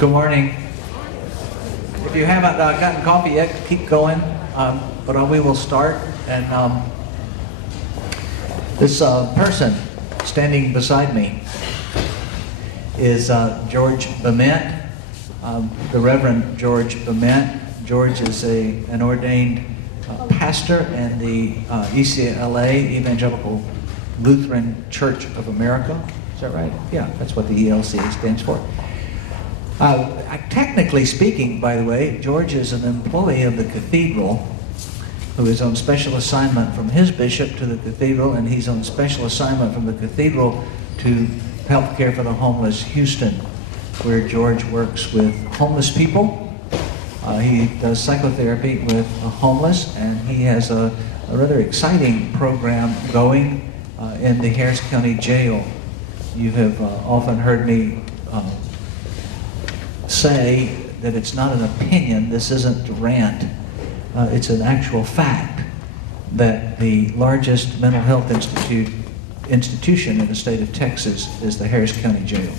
Good morning. If you haven't gotten coffee yet, keep going, but we will start. And this person standing beside me is George Bement, the Reverend George Bement. George is an ordained pastor in the ECLA, Evangelical Lutheran Church of America. Is that right? Yeah, that's what the ELCA stands for. Technically speaking, by the way, George is an employee of the Cathedral who is on special assignment from his bishop to the Cathedral, and he's on special assignment from the Cathedral to Health Care for the Homeless Houston, where George works with homeless people. He does psychotherapy with the homeless, and he has a rather exciting program going in the Harris County Jail. You have often heard me say that it's not an opinion, this isn't a rant, it's an actual fact that the largest mental health institution in the state of Texas is the Harris County Jail.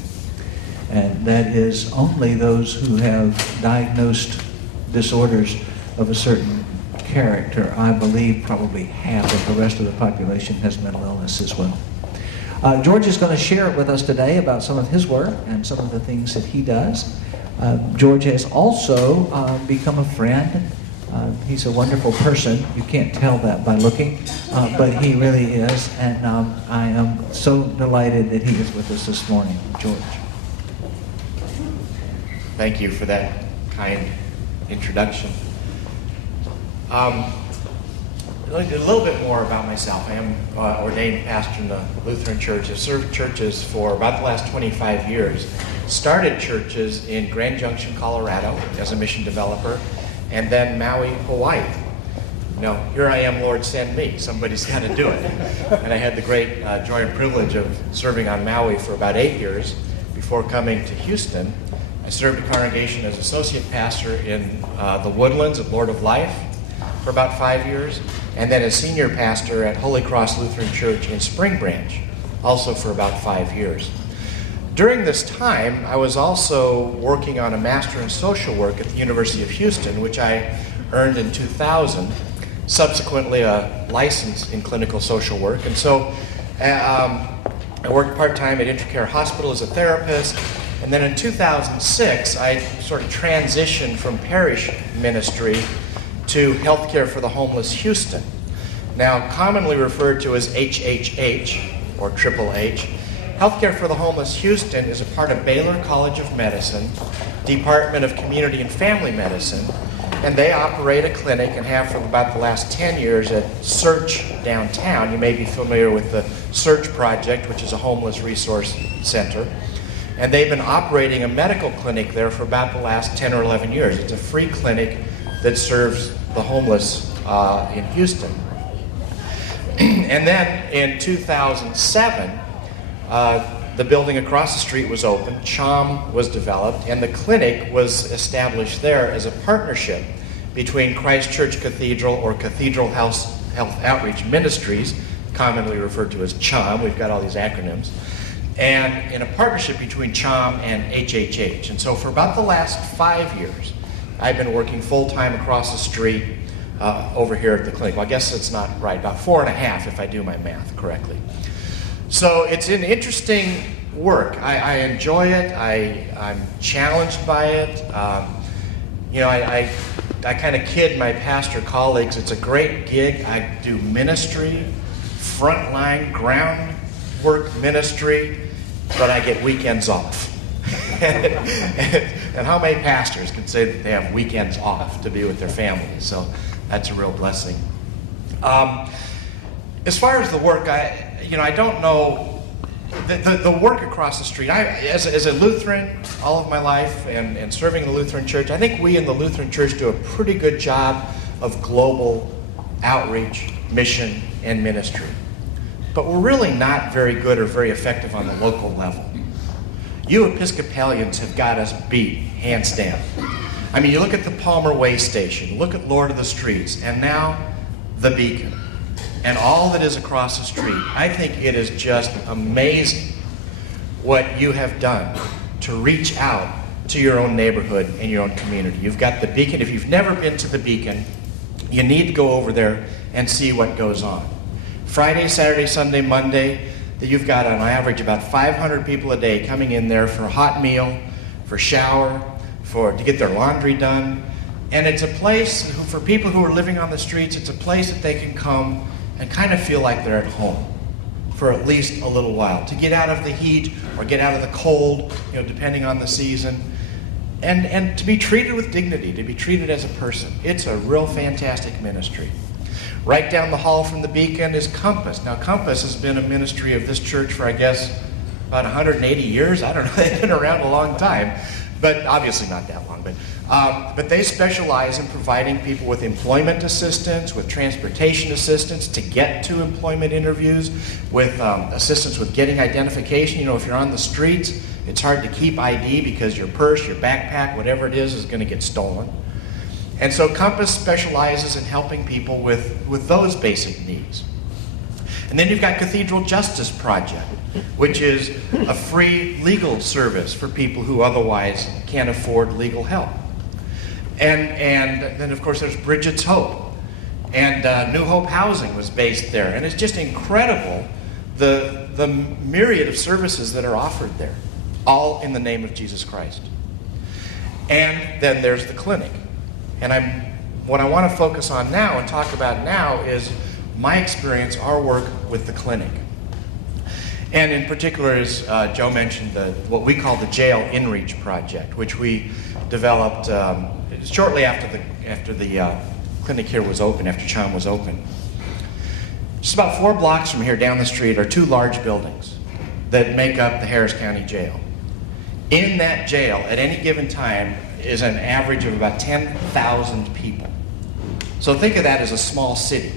And that is only those who have diagnosed disorders of a certain character. I believe probably half of the rest of the population has mental illness as well. George is going to share with us today about some of his work and some of the things that he does. George has also become a friend. He's a wonderful person. You can't tell that by looking, but he really is. And I am so delighted that he is with us this morning. George. Thank you for that kind introduction. A little bit more about myself. I am ordained pastor in the Lutheran Church. I've served churches for about the last 25 years. Started churches in Grand Junction, Colorado as a mission developer, and then Maui, Hawaii. Now, here I am, Lord, send me. Somebody's got to do it. And I had the great joy and privilege of serving on Maui for about 8 years before coming to Houston. I served a congregation as associate pastor in the Woodlands at Lord of Life for about 5 years, and then as senior pastor at Holy Cross Lutheran Church in Spring Branch, also for about 5 years. During this time, I was also working on a Master in Social Work at the University of Houston, which I earned in 2000, subsequently a license in clinical social work. And so I worked part-time at Intercare Hospital as a therapist, and then in 2006, I sort of transitioned from parish ministry to Health Care for the Homeless Houston, now commonly referred to as HHH, or Triple H. Health Care for the Homeless Houston is a part of Baylor College of Medicine, Department of Community and Family Medicine, and they operate a clinic and have for about the last 10 years at Search downtown. You may be familiar with the Search Project, which is a homeless resource center. And they've been operating a medical clinic there for about the last 10 or 11 years. It's a free clinic that serves the homeless in Houston. And then in 2007, the building across the street was opened, CHOM was developed, and the clinic was established there as a partnership between Christ Church Cathedral, or Cathedral Health Outreach Ministries, commonly referred to as CHOM. We've got all these acronyms. And in a partnership between CHOM and HHH. And so for about the last 5 years, I've been working full-time across the street over here at the clinic. Well, I guess it's not right, about 4.5 if I do my math correctly. So it's an interesting work. I enjoy it. I'm challenged by it. I kind of kid my pastor colleagues, it's a great gig. I do ministry, frontline, ground work ministry, but I get weekends off. And how many pastors can say that they have weekends off to be with their families? So that's a real blessing. As far as the work, I don't know, the work across the street, as a Lutheran all of my life and serving the Lutheran Church, I think we in the Lutheran Church do a pretty good job of global outreach, mission, and ministry. But we're really not very good or very effective on the local level. You Episcopalians have got us beat, hands down. I mean, you look at the Palmer Way Station, look at Lord of the Streets, and now the Beacon, and all that is across the street. I think it is just amazing what you have done to reach out to your own neighborhood and your own community. You've got the Beacon. If you've never been to the Beacon, you need to go over there and see what goes on. Friday, Saturday, Sunday, Monday, you've got on average about 500 people a day coming in there for a hot meal, for shower, to get their laundry done. And it's a place, for people who are living on the streets, it's a place that they can come and kind of feel like they're at home for at least a little while, to get out of the heat or get out of the cold, depending on the season, and to be treated with dignity, to be treated as a person. It's a real fantastic ministry. Right down the hall from the Beacon is Compass. Now, Compass has been a ministry of this church for, I guess, about 180 years. I don't know, they've been around a long time, but obviously not that long. But they specialize in providing people with employment assistance, with transportation assistance to get to employment interviews, with assistance with getting identification. If you're on the streets, it's hard to keep ID because your purse, your backpack, whatever it is going to get stolen. And so Compass specializes in helping people with those basic needs. And then you've got Cathedral Justice Project, which is a free legal service for people who otherwise can't afford legal help. And then, of course, there's Bridget's Hope. And New Hope Housing was based there. And it's just incredible the myriad of services that are offered there, all in the name of Jesus Christ. And then there's the clinic. And what I want to focus on now and talk about now is my experience, our work with the clinic. And in particular, as Joe mentioned, what we call the Jail Inreach Project, which we developed shortly after the clinic here was open, after Chom was open. Just about 4 blocks from here down the street are 2 large buildings that make up the Harris County Jail. In that jail, at any given time, is an average of about 10,000 people. So think of that as a small city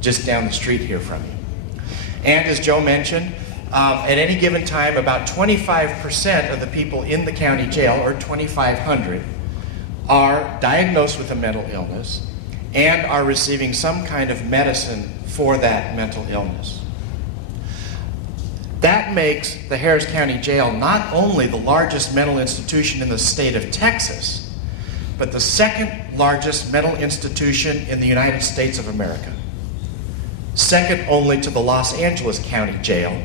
just down the street here from you. And as Joe mentioned, at any given time, about 25% of the people in the county jail, or 2,500, are diagnosed with a mental illness and are receiving some kind of medicine for that mental illness. That makes the Harris County Jail not only the largest mental institution in the state of Texas, but the 2nd largest mental institution in the United States of America. Second only to the Los Angeles County Jail,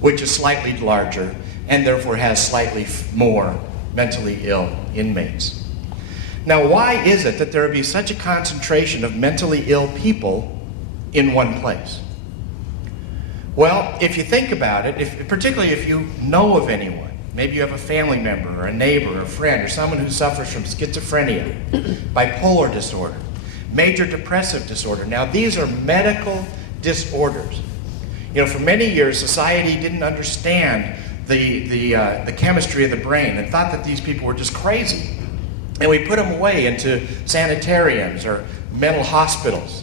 which is slightly larger and therefore has slightly more mentally ill inmates. Now, why is it that there would be such a concentration of mentally ill people in one place? Well, if you think about it, particularly if you know of anyone, maybe you have a family member or a neighbor or a friend or someone who suffers from schizophrenia, bipolar disorder, major depressive disorder. Now, these are medical disorders. For many years, society didn't understand the chemistry of the brain and thought that these people were just crazy. And we put them away into sanitariums or mental hospitals.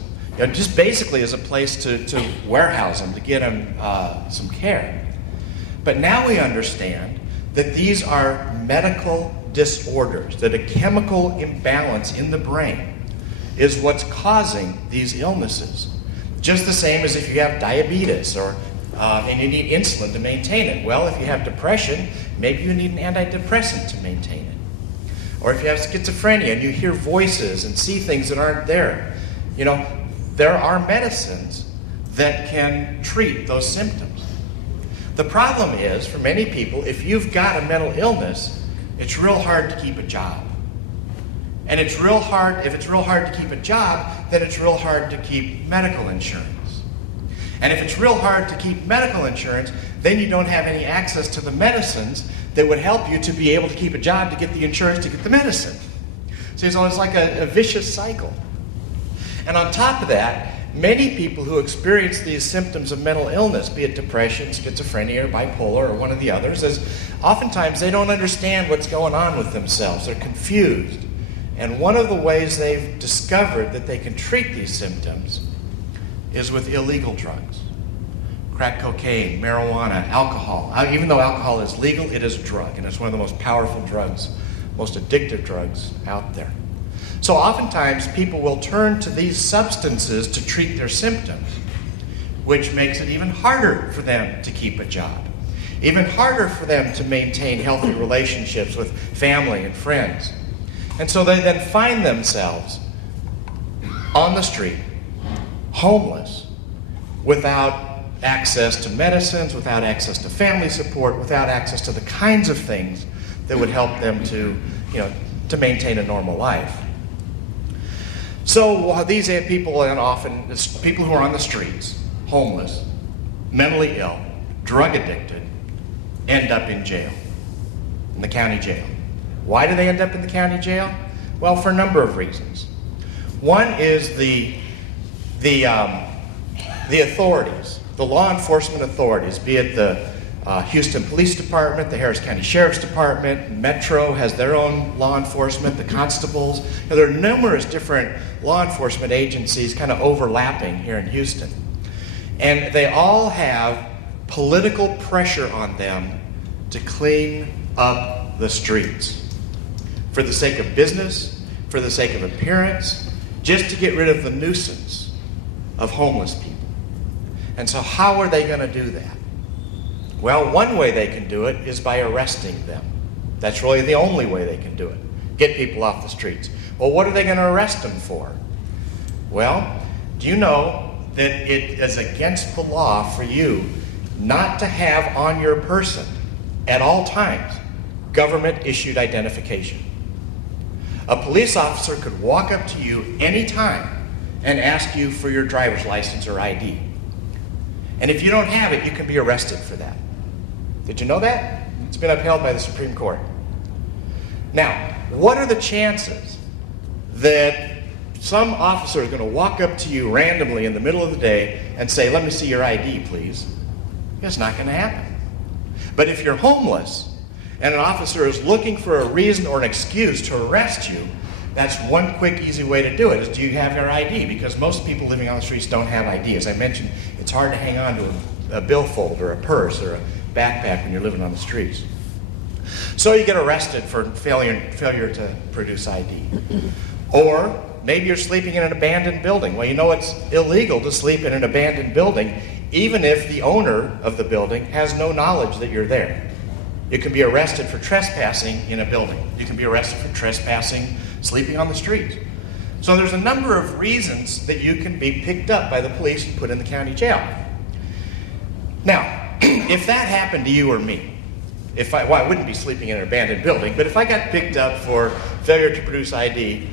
Just basically as a place to warehouse them, to get them some care. But now we understand that these are medical disorders, that a chemical imbalance in the brain is what's causing these illnesses. Just the same as if you have diabetes and you need insulin to maintain it. Well, if you have depression, maybe you need an antidepressant to maintain it. Or if you have schizophrenia and you hear voices and see things that aren't there, there are medicines that can treat those symptoms. The problem is, for many people, if you've got a mental illness, it's real hard to keep a job. And if it's real hard to keep a job, then it's real hard to keep medical insurance. And if it's real hard to keep medical insurance, then you don't have any access to the medicines that would help you to be able to keep a job, to get the insurance, to get the medicine. So it's like a vicious cycle. And on top of that, many people who experience these symptoms of mental illness, be it depression, schizophrenia, or bipolar, or one of the others, is oftentimes they don't understand what's going on with themselves. They're confused. And one of the ways they've discovered that they can treat these symptoms is with illegal drugs. Crack cocaine, marijuana, alcohol. Even though alcohol is legal, it is a drug, and it's one of the most powerful drugs, most addictive drugs out there. So oftentimes people will turn to these substances to treat their symptoms, which makes it even harder for them to keep a job. even harder for them to maintain healthy relationships with family and friends. And so they then find themselves on the street, homeless, without access to medicines, without access to family support, without access to the kinds of things that would help them to, to maintain a normal life. So these people, and often it's people who are on the streets, homeless, mentally ill, drug addicted, end up in jail, in the county jail. Why do they end up in the county jail? Well, for a number of reasons. One is the authorities, the law enforcement authorities, be it the Houston Police Department, the Harris County Sheriff's Department, Metro has their own law enforcement, the constables. Now, there are numerous different law enforcement agencies kind of overlapping here in Houston. And they all have political pressure on them to clean up the streets for the sake of business, for the sake of appearance, just to get rid of the nuisance of homeless people. And so how are they going to do that? Well, one way they can do it is by arresting them. That's really the only way they can do it. Get people off the streets. Well, what are they going to arrest them for? Well, do you know that it is against the law for you not to have on your person at all times government-issued identification? A police officer could walk up to you anytime and ask you for your driver's license or ID. And if you don't have it, you can be arrested for that. Did you know that? It's been upheld by the Supreme Court. Now, what are the chances that some officer is going to walk up to you randomly in the middle of the day and say, "Let me see your ID, please"? It's not going to happen. But if you're homeless and an officer is looking for a reason or an excuse to arrest you, that's one quick, easy way to do it, is do you have your ID? Because most people living on the streets don't have ID. As I mentioned, it's hard to hang on to a billfold or a purse or a backpack when you're living on the streets. So you get arrested for failure to produce ID. Or maybe you're sleeping in an abandoned building. Well, you know it's illegal to sleep in an abandoned building even if the owner of the building has no knowledge that you're there. You can be arrested for trespassing in a building. You can be arrested for trespassing, sleeping on the street. So there's a number of reasons that you can be picked up by the police and put in the county jail. Now, if that happened to you or me, I wouldn't be sleeping in an abandoned building, but if I got picked up for failure to produce ID,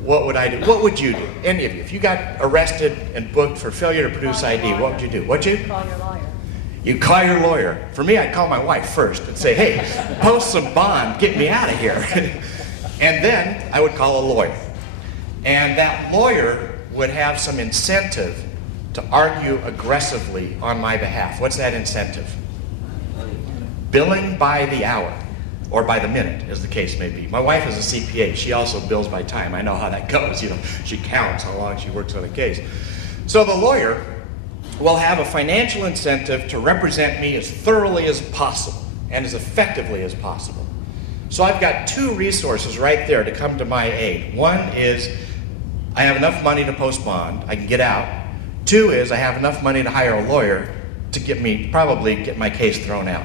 what would I do? What would you do? Any of you? If you got arrested and booked for failure to produce ID, what would you do? What'd you? Call your lawyer. You call your lawyer. For me, I'd call my wife first and say, "Hey, post some bond, get me out of here." And then I would call a lawyer. And that lawyer would have some incentive to argue aggressively on my behalf. What's that incentive? Billing by the hour, or by the minute, as the case may be. My wife is a CPA. She also bills by time. I know how that goes. She counts how long she works on a case. So the lawyer will have a financial incentive to represent me as thoroughly as possible and as effectively as possible. So I've got two resources right there to come to my aid. One is I have enough money to post bond. I can get out. Two is I have enough money to hire a lawyer to probably get my case thrown out.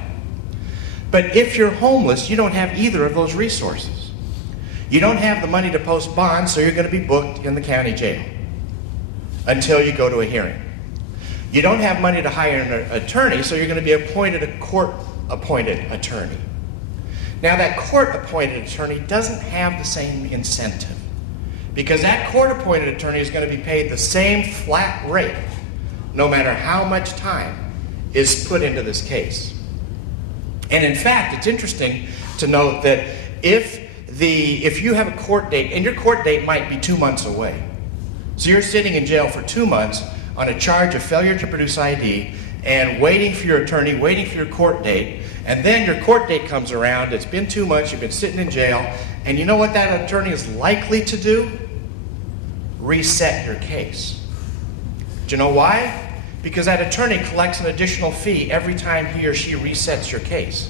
But if you're homeless, you don't have either of those resources. You don't have the money to post bond, so you're going to be booked in the county jail until you go to a hearing. You don't have money to hire an attorney, so you're going to be appointed a court-appointed attorney. Now, that court-appointed attorney doesn't have the same incentive, because that court-appointed attorney is going to be paid the same flat rate no matter how much time is put into this case. And in fact, it's interesting to note that if you have a court date, and your court date might be 2 months away, so you're sitting in jail for 2 months on a charge of failure to produce ID and waiting for your attorney, waiting for your court date, and then your court date comes around, it's been 2 months, you've been sitting in jail, and you know what that attorney is likely to do? Reset your case. Do you know why? Because that attorney collects an additional fee every time he or she resets your case.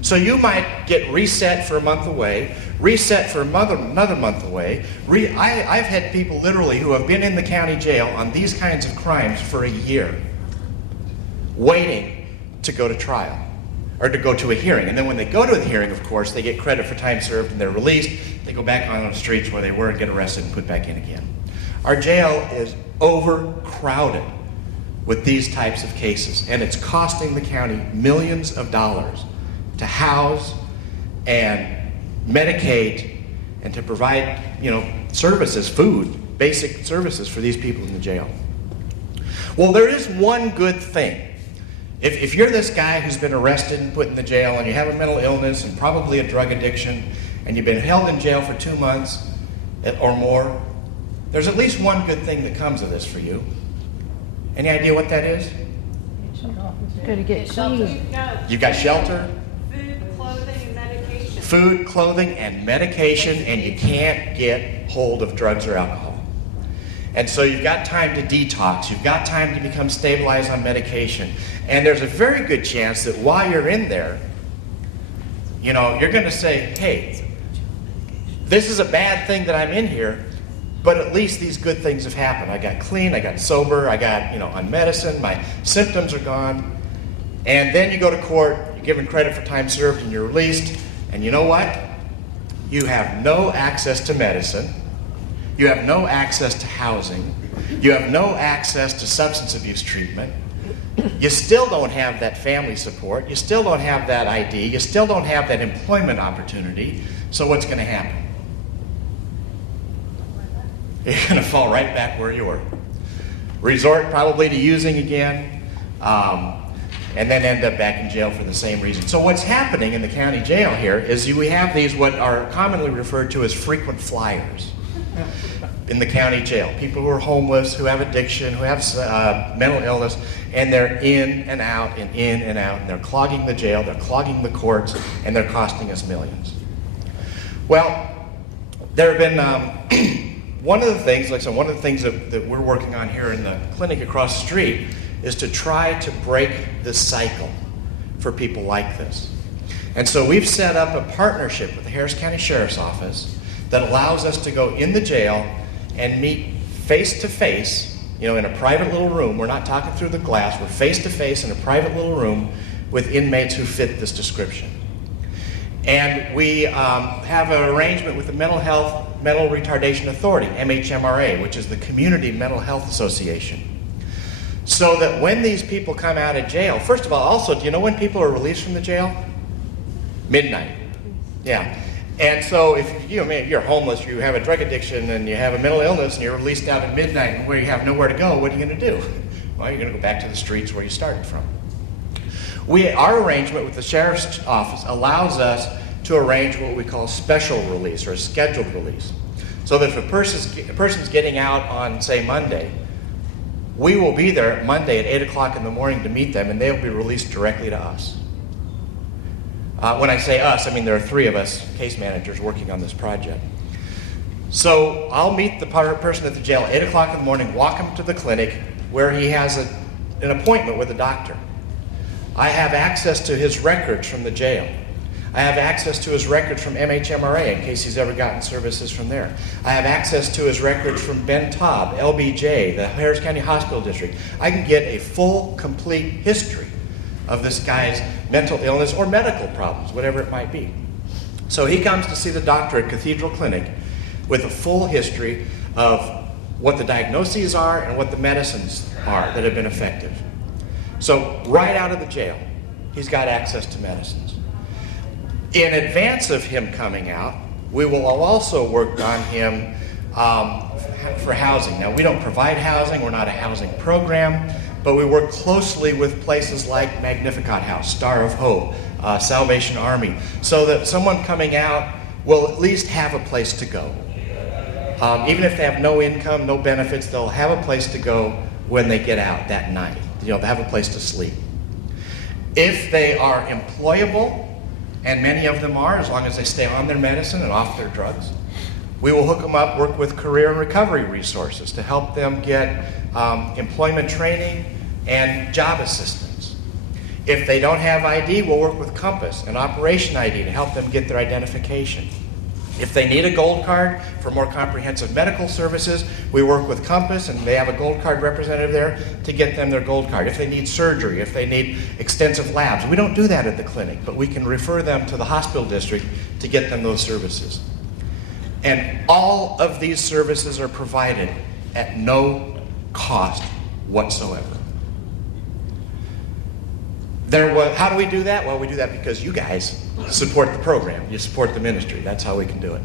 So you might get reset for a month away, reset for another month away. I've had people literally who have been in the county jail on these kinds of crimes for a year, waiting to go to trial, or to go to a hearing. And then when they go to the hearing, of course, they get credit for time served and they're released. They go back on the streets where they were and get arrested and put back in again. Our jail is overcrowded with these types of cases, and it's costing the county millions of dollars to house and medicate and to provide, services, food, basic services for these people in the jail. Well, there is one good thing. If you're this guy who's been arrested and put in the jail and you have a mental illness and probably a drug addiction and you've been held in jail for 2 months or more, there's at least one good thing that comes of this for you. Any idea what that is? Gotta get clean. You've got shelter, Food, clothing, and medication. food, clothing, and medication, and you can't get hold of drugs or alcohol. And so you've got time to detox, you've got time to become stabilized on medication. And there's a very good chance that while you're in there, you're going to say, hey, this is a bad thing that I'm in here, but at least these good things have happened. I got clean, I got sober, I got, on medicine, my symptoms are gone. And then you go to court, you're given credit for time served, and you're released. And you know what? You have no access to medicine. You have no access to housing. You have no access to substance abuse treatment. You still don't have that family support. You still don't have that ID. You still don't have that employment opportunity. So what's going to happen? You're going to fall right back where you were. Resort probably to using again, and then end up back in jail for the same reason. So what's happening in the county jail here is we have these what are commonly referred to as frequent flyers in the county jail. People who are homeless, who have addiction, who have mental illness, and they're in and out and in and out, and they're clogging the jail, they're clogging the courts, and they're costing us millions. Well, there have been one of the things that we're working on here in the clinic across the street is to try to break this cycle for people like this. And so we've set up a partnership with the Harris County Sheriff's Office that allows us to go in the jail and meet face-to-face, in a private little room. We're not talking through the glass. We're face-to-face in a private little room with inmates who fit this description. And we have an arrangement with the Mental Retardation Authority, MHMRA, which is the Community Mental Health Association. So that when these people come out of jail, first of all, also, do you know when people are released from the jail? Midnight. Yeah. And so if you're homeless, you have a drug addiction, and you have a mental illness, and you're released out at midnight, and where you have nowhere to go, what are you going to do? Well, you're going to go back to the streets where you started from. Our arrangement with the Sheriff's Office allows us to arrange what we call special release or a scheduled release. So that if a person's getting out on, say, Monday, we will be there Monday at 8 o'clock in the morning to meet them, and they'll be released directly to us. When I say us, I mean there are 3 of us case managers working on this project. So I'll meet the person at the jail at 8 o'clock in the morning, walk him to the clinic where he has an appointment with a doctor. I have access to his records from the jail. I have access to his records from MHMRA in case he's ever gotten services from there. I have access to his records from Ben Taub, LBJ, the Harris County Hospital District. I can get a full, complete history of this guy's mental illness or medical problems, whatever it might be. So he comes to see the doctor at Cathedral Clinic with a full history of what the diagnoses are and what the medicines are that have been effective. So right out of the jail, he's got access to medicines. In advance of him coming out, we will also work on him for housing. Now, we don't provide housing, we're not a housing program, but we work closely with places like Magnificat House, Star of Hope, Salvation Army, so that someone coming out will at least have a place to go. Even if they have no income, no benefits, they'll have a place to go when they get out that night. They have a place to sleep. If they are employable, and many of them are, as long as they stay on their medicine and off their drugs, we will hook them up, work with career and recovery resources to help them get employment training and job assistance. If they don't have ID, we'll work with Compass and Operation ID to help them get their identification. If they need a gold card for more comprehensive medical services, we work with Compass, and they have a gold card representative there to get them their gold card. If they need surgery, if they need extensive labs, we don't do that at the clinic, but we can refer them to the hospital district to get them those services. And all of these services are provided at no cost whatsoever. How do we do that? Well, we do that because you guys support the program. You support the ministry. That's how we can do it.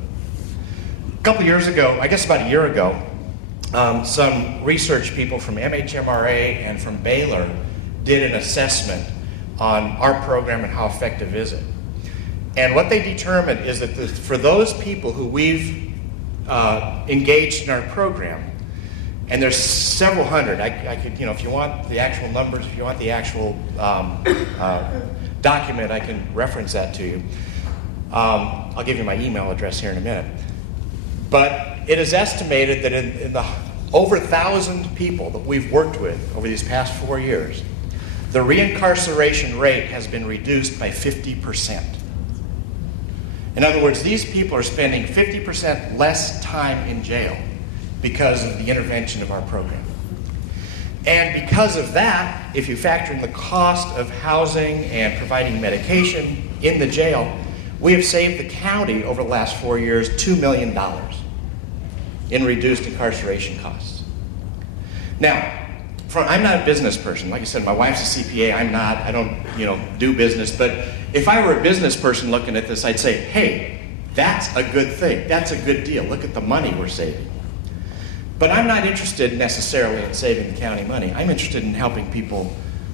A couple years ago, I guess about a year ago, some research people from MHMRA and from Baylor did an assessment on our program and how effective is it. And what they determined is that for those people who we've engaged in our program, and there's several hundred. I could, if you want the actual numbers, if you want the actual document, I can reference that to you. I'll give you my email address here in a minute. But it is estimated that in the over 1,000 people that we've worked with over these past 4 years, the reincarceration rate has been reduced by 50%. In other words, these people are spending 50% less time in jail because of the intervention of our program. And because of that, if you factor in the cost of housing and providing medication in the jail, we have saved the county over the last 4 years $2 million in reduced incarceration costs. Now, I'm not a business person. Like I said, my wife's a CPA. I'm not. I don't, do business. But if I were a business person looking at this, I'd say, hey, that's a good thing. That's a good deal. Look at the money we're saving. But I'm not interested necessarily in saving the county money. I'm interested in helping people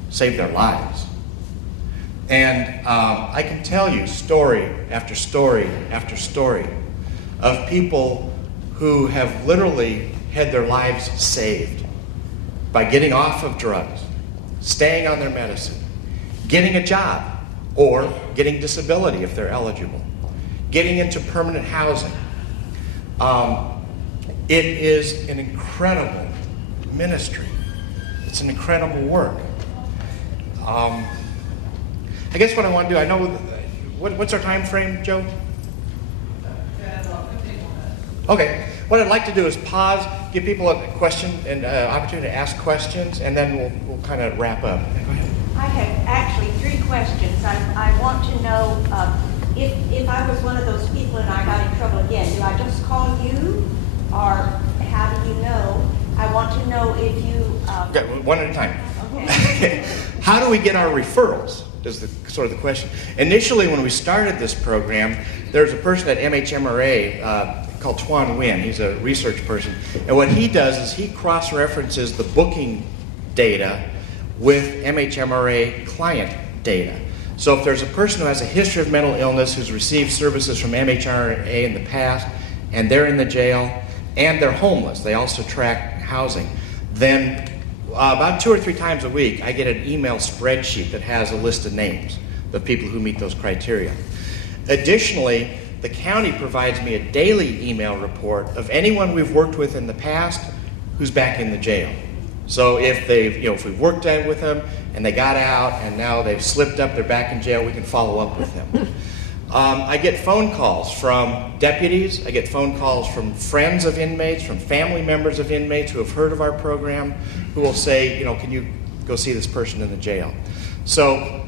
save their lives. And I can tell you story after story after story of people who have literally had their lives saved by getting off of drugs, staying on their medicine, getting a job, or getting disability if they're eligible, getting into permanent housing. It is an incredible ministry. It's an incredible work. I guess what I want to do, I know, what's our time frame, Joe? Okay. What I'd like to do is pause, give people a question and opportunity to ask questions, and then we'll kind of wrap up. Go ahead. I have actually 3 questions. I want to know if I was one of those people and I got in trouble again, do I just call you? Or how do you know? I want to know if you... Okay, one at a time. Okay. How do we get our referrals, is sort of the question. Initially, when we started this program, there's a person at MHMRA called Tuan Nguyen. He's a research person. And what he does is he cross-references the booking data with MHMRA client data. So if there's a person who has a history of mental illness who's received services from MHRA in the past, and they're in the jail, and they're homeless, they also track housing, then about 2 or 3 times a week, I get an email spreadsheet that has a list of names of people who meet those criteria. Additionally, the county provides me a daily email report of anyone we've worked with in the past who's back in the jail. So if if we've worked with them and they got out and now they've slipped up, they're back in jail, we can follow up with them. I get phone calls from deputies. I get phone calls from friends of inmates, from family members of inmates who have heard of our program, who will say, can you go see this person in the jail? So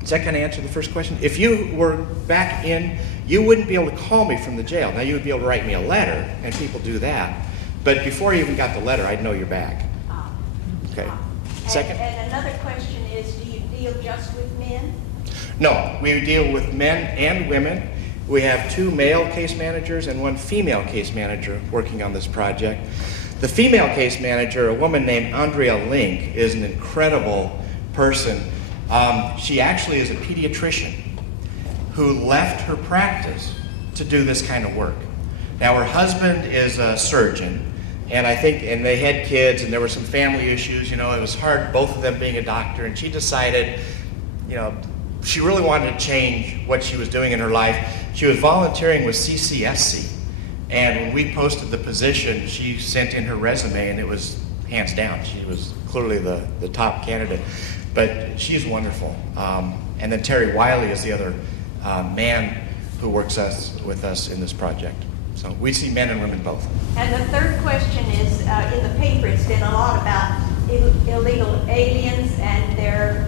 does that kind of answer the first question? If you were back in, you wouldn't be able to call me from the jail. Now you would be able to write me a letter, and people do that. But before you even got the letter, I'd know you're back. Okay. Second? And another question is, do you deal just with men? No, we deal with men and women. We have 2 male case managers and 1 female case manager working on this project. The female case manager, a woman named Andrea Link, is an incredible person. She actually is a pediatrician who left her practice to do this kind of work. Now, her husband is a surgeon, and they had kids, and there were some family issues. It was hard, both of them being a doctor, and she decided, she really wanted to change what she was doing in her life. She was volunteering with CCSC, and when we posted the position, she sent in her resume, and it was hands down. She was clearly the top candidate, but she's wonderful. And then Terry Wiley is the other man who works with us in this project. So we see men and women both. And the third question is, in the paper, it's been a lot about illegal aliens and their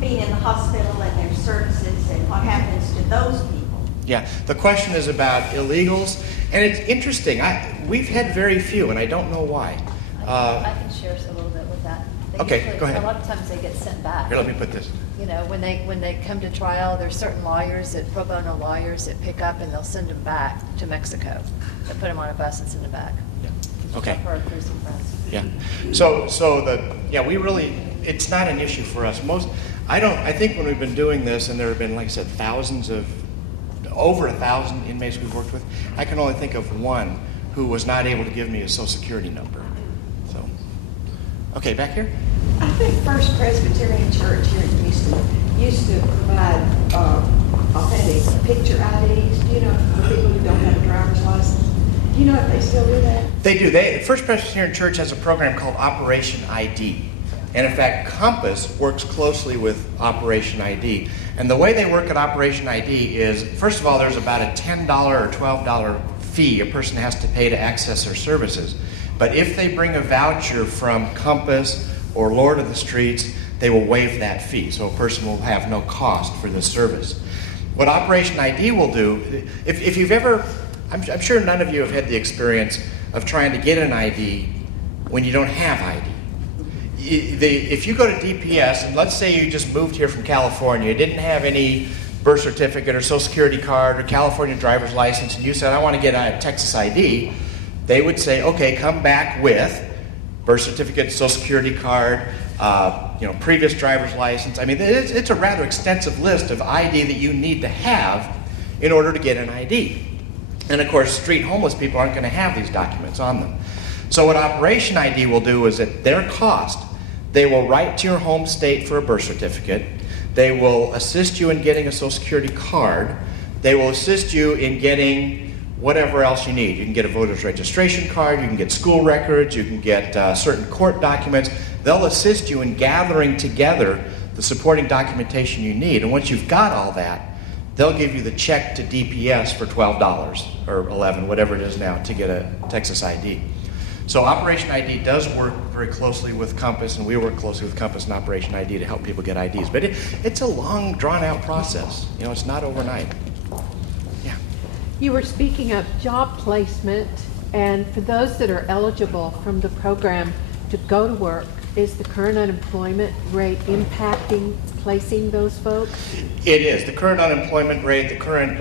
being in the hospital and their services and what happens to those people. Yeah, the question is about illegals, and it's interesting. We've had very few, and I don't know why. I can share a little bit with that. They Okay, usually- go ahead. A lot of times they get sent back. Here, let me put this. You know, when they come to trial, there's certain lawyers, pro bono lawyers that pick up and they'll send them back to Mexico. They put them on a bus and send them back. Yeah. Okay. For our cruising friends. Yeah. We really, it's not an issue for us. I think when we've been doing this, and there have been, like I said, over 1,000 inmates we've worked with, I can only think of one who was not able to give me a Social Security number. So, okay, back here. I think First Presbyterian Church here in Houston used to provide authentic picture IDs, you know, for people who don't have a driver's license. Do you know if they still do that? They do. First Presbyterian Church has a program called Operation ID. And in fact, Compass works closely with Operation ID. And the way they work at Operation ID is, first of all, there's about a $10 or $12 fee a person has to pay to access their services. But if they bring a voucher from Compass or Lord of the Streets, they will waive that fee. So a person will have no cost for this service. What Operation ID will do, if you've ever, I'm sure none of you have had the experience of trying to get an ID when you don't have ID. If you go to DPS, and let's say you just moved here from California, you didn't have any birth certificate or Social Security card or California driver's license, and you said, I want to get a Texas ID, they would say, okay, come back with birth certificate, Social Security card, previous driver's license. I mean, it's a rather extensive list of ID that you need to have in order to get an ID. And of course, street homeless people aren't going to have these documents on them. So what Operation ID will do is, at their cost, they will write to your home state for a birth certificate. They will assist you in getting a Social Security card. They will assist you in getting whatever else you need. You can get a voter's registration card, you can get school records, you can get certain court documents. They'll assist you in gathering together the supporting documentation you need. And once you've got all that, they'll give you the check to DPS for $12 or $11, whatever it is now, to get a Texas ID. So Operation ID does work very closely with Compass, and we work closely with Compass and Operation ID to help people get IDs. But it's a long, drawn-out process. You know, it's not overnight. Yeah. You were speaking of job placement, and for those that are eligible from the program to go to work, is the current unemployment rate impacting placing those folks? It is. The current unemployment rate, the current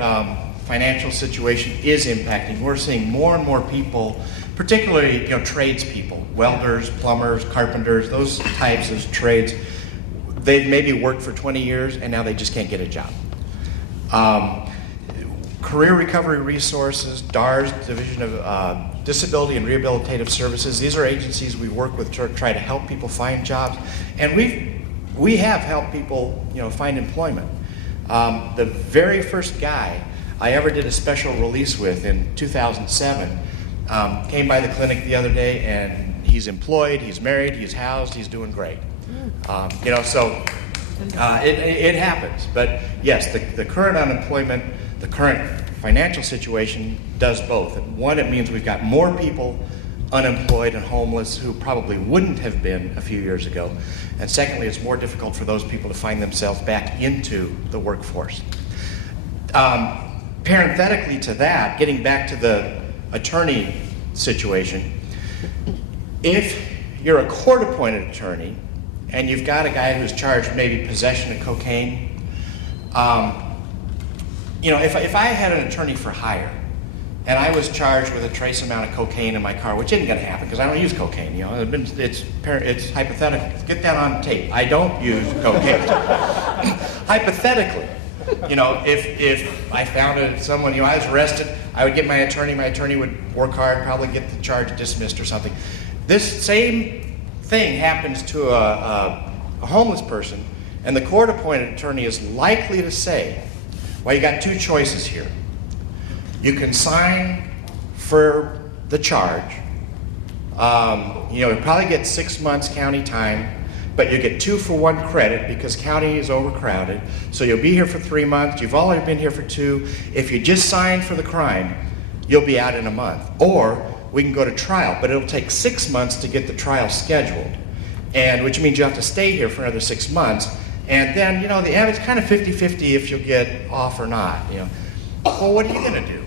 financial situation is impacting. We're seeing more and more people, particularly tradespeople, welders, plumbers, carpenters, those types of trades. They've maybe worked for 20 years and now they just can't get a job. Career Recovery Resources, DARS, Division of Disability and Rehabilitative Services, these are agencies we work with to try to help people find jobs, and we have helped people find employment. The very first guy I ever did a special release with in 2007 came by the clinic the other day, and he's employed, he's married, he's housed, he's doing great. It happens. But yes, the current unemployment, the current financial situation does both. One, it means we've got more people unemployed and homeless who probably wouldn't have been a few years ago. And secondly, it's more difficult for those people to find themselves back into the workforce. Parenthetically to that, getting back to the attorney situation, if you're a court-appointed attorney and you've got a guy who's charged maybe possession of cocaine, if I had an attorney for hire and I was charged with a trace amount of cocaine in my car, which isn't going to happen because I don't use cocaine, it's hypothetical. Get that on tape. I don't use cocaine. Hypothetically, if I found someone, I was arrested, I would get my attorney would work hard, probably get the charge dismissed or something. This same thing happens to a homeless person, and the court-appointed attorney is likely to say, well, you got two choices here. You can sign for the charge. You probably get 6 months county time. but you get 2 for 1 credit because county is overcrowded. So you'll be here for 3 months. You've already been here for 2. If you just sign for the crime, you'll be out in a month. Or we can go to trial, but it'll take 6 months to get the trial scheduled, and which means you have to stay here for another 6 months. And then, you know, it's kind of 50-50 if you'll get off or not. You know, well, what are you going to do?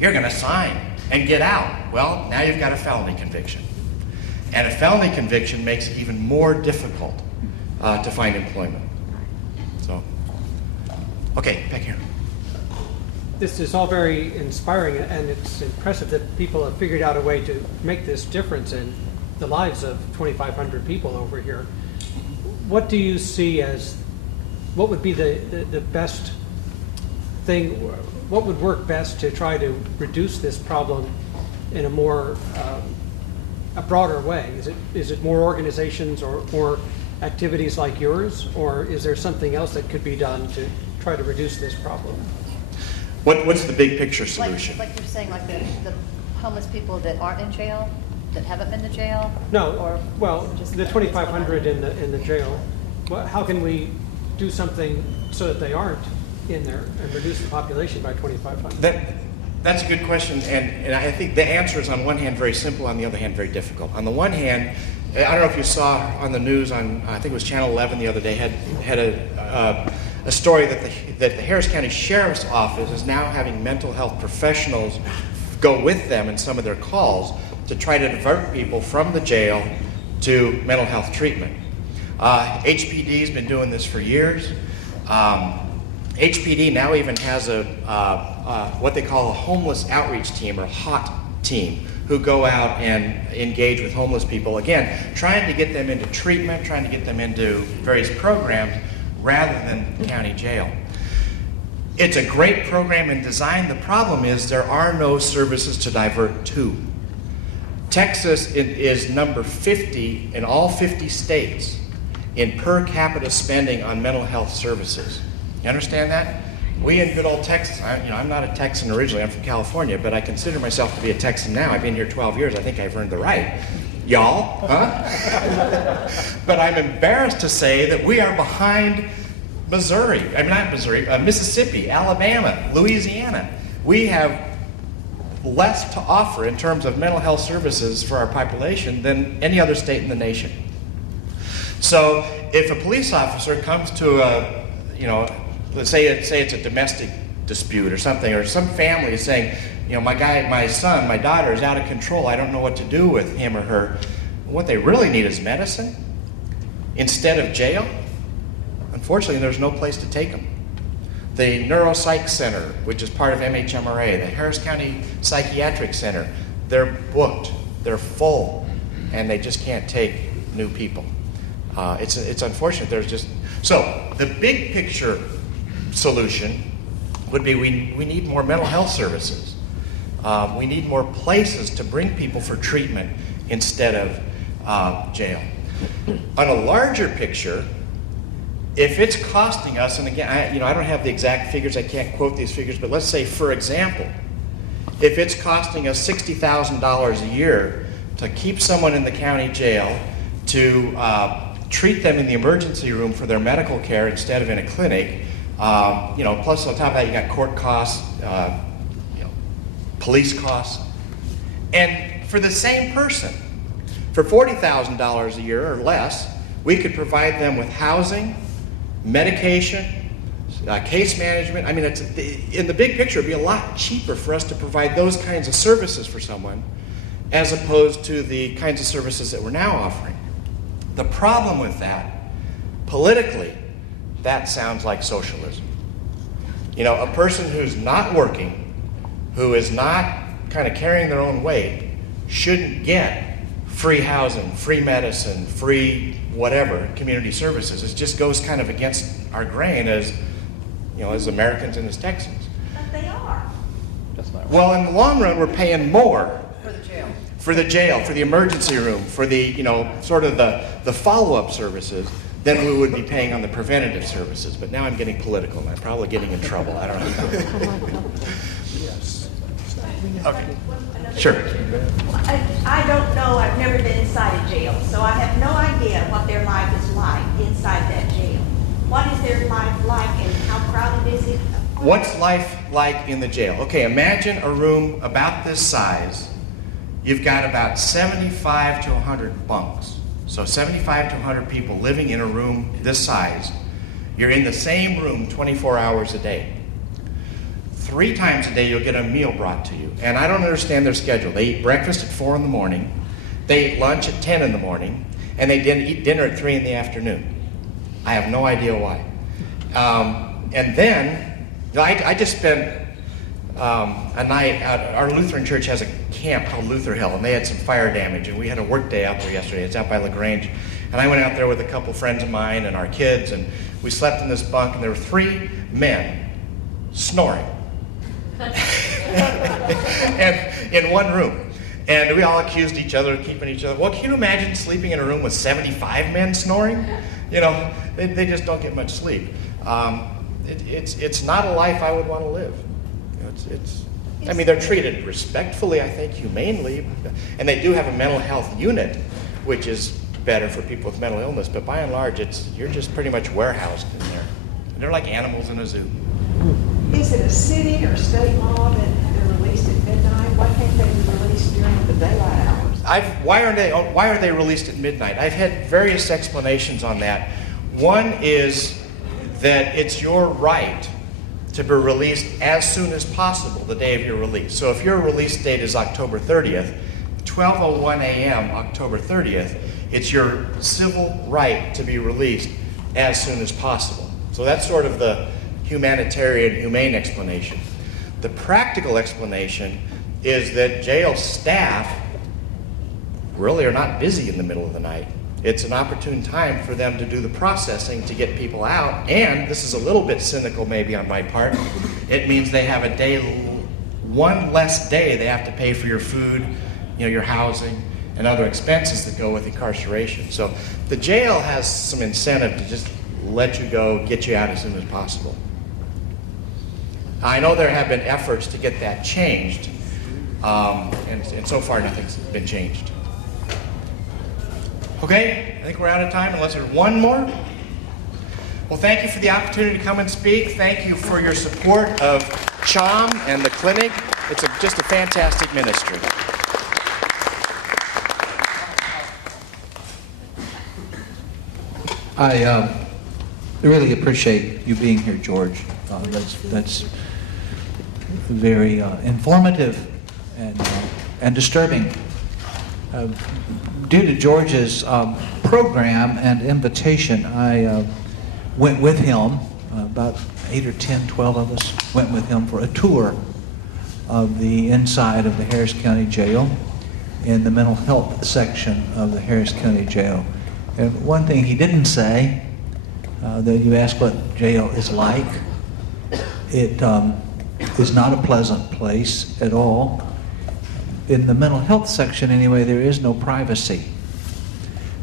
You're going to sign and get out. Well, now you've got a felony conviction. And a felony conviction makes it even more difficult to find employment. So, okay, back here. This is all very inspiring, and it's impressive that people have figured out a way to make this difference in the lives of 2,500 people over here. What do you see as, what would be the best thing, what would work best to try to reduce this problem in a more, a broader way? Is it more organizations or more activities like yours, or is there something else that could be done to try to reduce this problem? What's the big picture solution? Like you're saying, like the homeless people that aren't in jail, that haven't been to jail? No, Or well, just the 2,500 in the jail, well, how can we do something so that they aren't in there and reduce the population by 2,500? That's a good question, and I think the answer is on one hand very simple, on the other hand very difficult. On the one hand, I don't know if you saw on the news on, I think it was Channel 11 the other day, had a story that the Harris County Sheriff's Office is now having mental health professionals go with them in some of their calls to try to divert people from the jail to mental health treatment. HPD's been doing this for years. HPD now even has what they call a homeless outreach team, or HOT team, who go out and engage with homeless people, again, trying to get them into treatment, trying to get them into various programs rather than county jail. It's a great program in design. The problem is there are no services to divert to. Texas is number 50 in all 50 states in per capita spending on mental health services. You understand that? We in good old Texas, I'm not a Texan originally, I'm from California, but I consider myself to be a Texan now. I've been here 12 years, I think I've earned the right. Y'all, huh? But I'm embarrassed to say that we are behind Missouri, Mississippi, Alabama, Louisiana. We have less to offer in terms of mental health services for our population than any other state in the nation. So if a police officer comes to a, let's say it's a domestic dispute or something, or some family is saying, my son, my daughter is out of control, I don't know what to do with him or her. What they really need is medicine instead of jail. Unfortunately, there's no place to take them. The Neuropsych Center, which is part of MHMRA, the Harris County Psychiatric Center, they're booked, they're full, and they just can't take new people. It's unfortunate. So the big picture solution would be we need more mental health services. We need more places to bring people for treatment instead of jail. On a larger picture, if it's costing us, and again, I don't have the exact figures, I can't quote these figures, but let's say, for example, if it's costing us $60,000 a year to keep someone in the county jail, to treat them in the emergency room for their medical care instead of in a clinic, plus on top of that you got court costs, police costs, and for the same person, for $40,000 a year or less, we could provide them with housing, medication, case management. In the big picture, it'd be a lot cheaper for us to provide those kinds of services for someone as opposed to the kinds of services that we're now offering. The problem with that, politically, that sounds like socialism. A person who's not working, who is not kind of carrying their own weight, shouldn't get free housing, free medicine, free whatever, community services. It just goes kind of against our grain as Americans and as Texans. But they are. Well, in the long run, we're paying more For the jail. for the jail, for the emergency room, for the, sort of the follow-up services than we would be paying on the preventative services. But now I'm getting political, and I'm probably getting in trouble. I don't know. Okay. Sure. I don't know, I've never been inside a jail, so I have no idea what their life is like inside that jail. What is their life like and how crowded is it? What's life like in the jail? Okay, imagine a room about this size. You've got about 75 to 100 bunks. So 75 to 100 people living in a room this size. You're in the same room 24 hours a day. 3 times a day you'll get a meal brought to you. And I don't understand their schedule. They eat breakfast at 4 in the morning, they eat lunch at 10 in the morning, and they eat dinner at 3 in the afternoon. I have no idea why. And then, I just spent a night out. Our Lutheran church has a camp called Luther Hill, and they had some fire damage, and we had a work day out there yesterday. It's out by LaGrange. And I went out there with a couple friends of mine and our kids, and we slept in this bunk, and there were 3 men snoring. And in one room. And we all accused each other of keeping each other. Well, can you imagine sleeping in a room with 75 men snoring? You know, they just don't get much sleep. It's not a life I would want to live. You know, I mean, they're treated respectfully, I think, humanely. And they do have a mental health unit, which is better for people with mental illness. But by and large, you're just pretty much warehoused in there. They're like animals in a zoo. Is it a city or state law that they're released at midnight? Why can't they be released during the daylight hours? Why are they released at midnight? I've had various explanations on that. One is that it's your right to be released as soon as possible the day of your release. So if your release date is October 30th, 12:01 a.m. October 30th, it's your civil right to be released as soon as possible. So that's sort of the humanitarian, humane explanation. The practical explanation is that jail staff really are not busy in the middle of the night. It's an opportune time for them to do the processing to get people out, and this is a little bit cynical maybe on my part, it means they have one less day they have to pay for your food, your housing, and other expenses that go with incarceration. So the jail has some incentive to just let you go, get you out as soon as possible. I know there have been efforts to get that changed, and so far nothing's been changed. Okay, I think we're out of time unless there's one more. Well, thank you for the opportunity to come and speak. Thank you for your support of CHOM and the clinic. It's just a fantastic ministry. I really appreciate you being here, George. That's very informative and disturbing. Due to George's program and invitation, I went with him, about 8 or 10, 12 of us went with him for a tour of the inside of the Harris County Jail in the mental health section of the Harris County Jail. And one thing he didn't say, that you asked what jail is like, it is not a pleasant place at all. In the mental health section anyway, there is no privacy.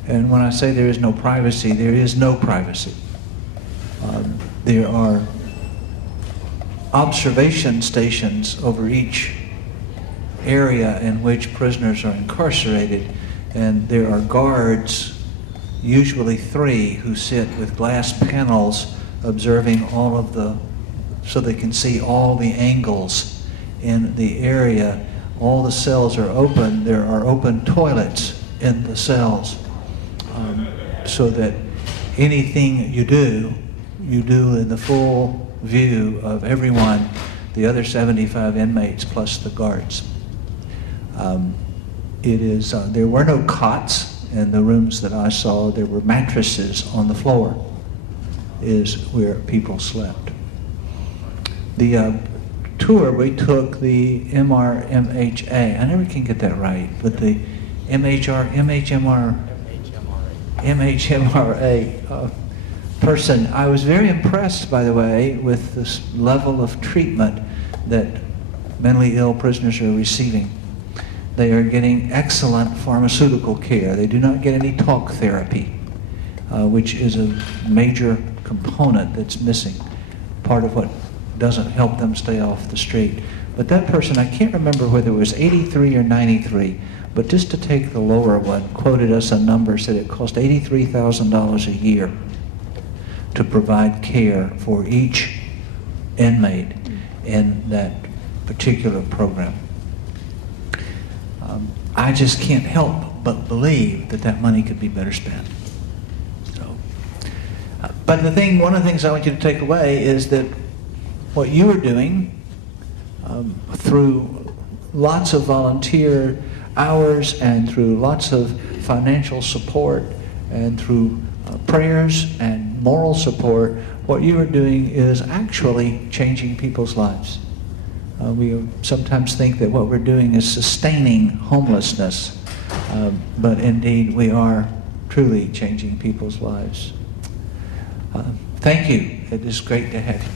And when I say there is no privacy, there is no privacy. There are observation stations over each area in which prisoners are incarcerated, and there are guards, usually 3, who sit with glass panels observing all of so they can see all the angles in the area. All the cells are open. There are open toilets in the cells, so that anything you do in the full view of everyone, the other 75 inmates plus the guards. There were no cots in the rooms that I saw. There were mattresses on the floor, is where people slept. The tour, we took the MHMA. I never can get that right, but the MHMRA person. I was very impressed, by the way, with this level of treatment that mentally ill prisoners are receiving. They are getting excellent pharmaceutical care. They do not get any talk therapy, which is a major component that's missing, part of what doesn't help them stay off the street. But that person, I can't remember whether it was 83 or 93, but just to take the lower one, quoted us a number, said it cost $83,000 a year to provide care for each inmate in that particular program. I just can't help but believe that that money could be better spent. So, but one of the things I want you to take away is that what you are doing through lots of volunteer hours and through lots of financial support and through prayers and moral support, what you are doing is actually changing people's lives. We sometimes think that what we're doing is sustaining homelessness, but indeed we are truly changing people's lives. Thank you. It is great to have you.